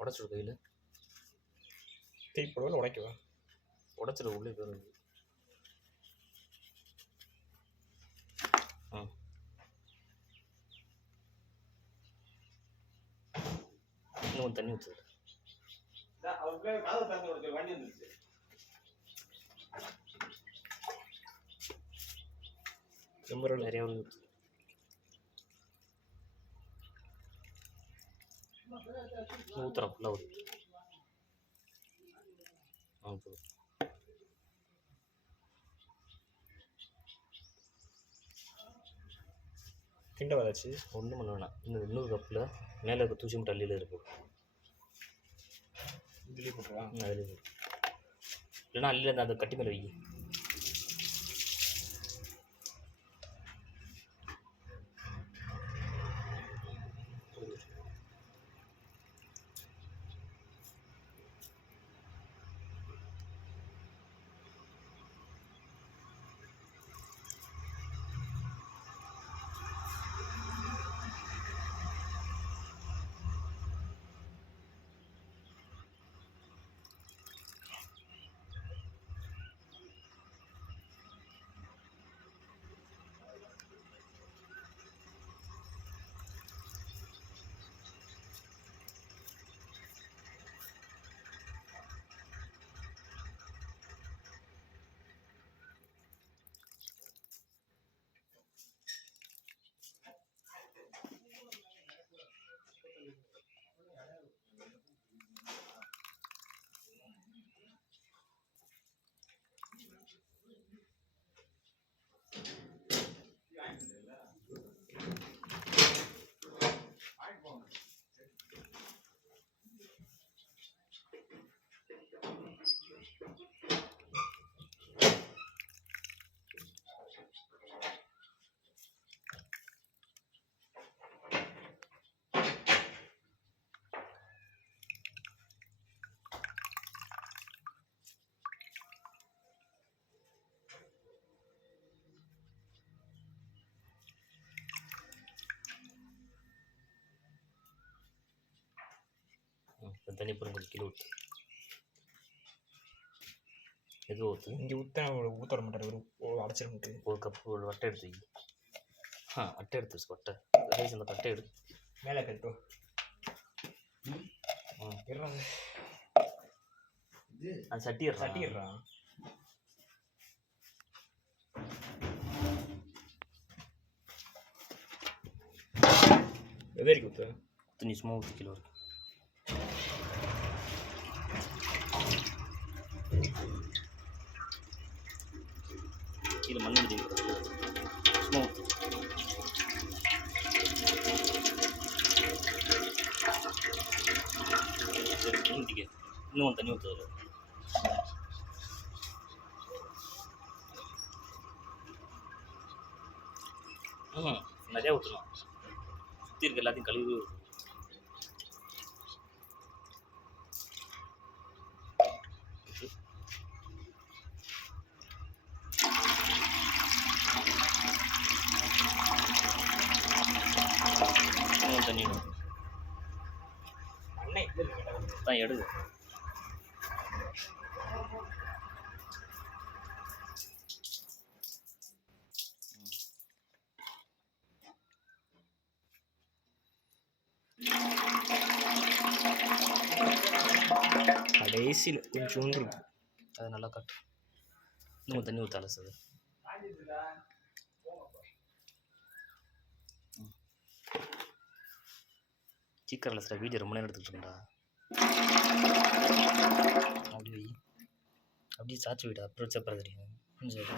உடச்சிடு கையில் தேய்ப்படவில் உடைக்குவா உடச்சிடு உள்ளே போயிடும். இன்னும் தண்ணி ஊற்று. செம்பரில் நிறையா ஊற்று. ஊற்றுறோம் ஃபுல்லாக ஊற்று. கிண்ட வதாச்சு ஒன்றும் பண்ண வேணாம். இன்னொரு கப்பில் மேலே இருக்க தூசி மட்டும் அள்ளியில் இருக்கும். இதுலேயே போட்டுருவான். அதில் போட்டு இல்லைன்னா அள்ளியில் அந்த கட்டி மேலே வை. தண்ணி போகிற கொஞ்சம் கிலோ ஊற்று. எது ஊற்று? இங்கே ஊற்ற ஊற்ற மாட்டார். அடைச்சிருந்துட்டு ஒரு கப்பு ஒரு வட்டை எடுத்து வை. அட்டை எடுத்து வச்சு வட்டை ரைஸ் அந்த தட்டை எடு. மேலே கட்டும். அது சட்டிடுறா சட்டிடுறா. எதற்கு ஊற்று? நீ சும்மா ஊற்று கிலோ இருக்கு. கீழே மண் எடுத்து சும்மா ஊற்று. சரி ஊற்றிக்க. இன்னும் தண்ணி ஊற்றுது. நிறையா ஊற்றணும். சுற்றி இருக்க எல்லாத்தையும் கழுவி ஊற்றணும். தண்ணி தான் எடுது. கடைசியில் கொஞ்சோண்டு இருக்கு. அதை நல்லா கட்டு. இன்னும் தண்ணி ஊற்ற அலசுது. சீக்கிரம் அலசுற. வீடியோ ரொம்ப நேரம் எடுத்துக்கிட்டுருண்டா. அப்படி வை. அப்படியே சாச்சி விட. அப்புறம் வச்சப்பறம் தெரியும். கொஞ்சம்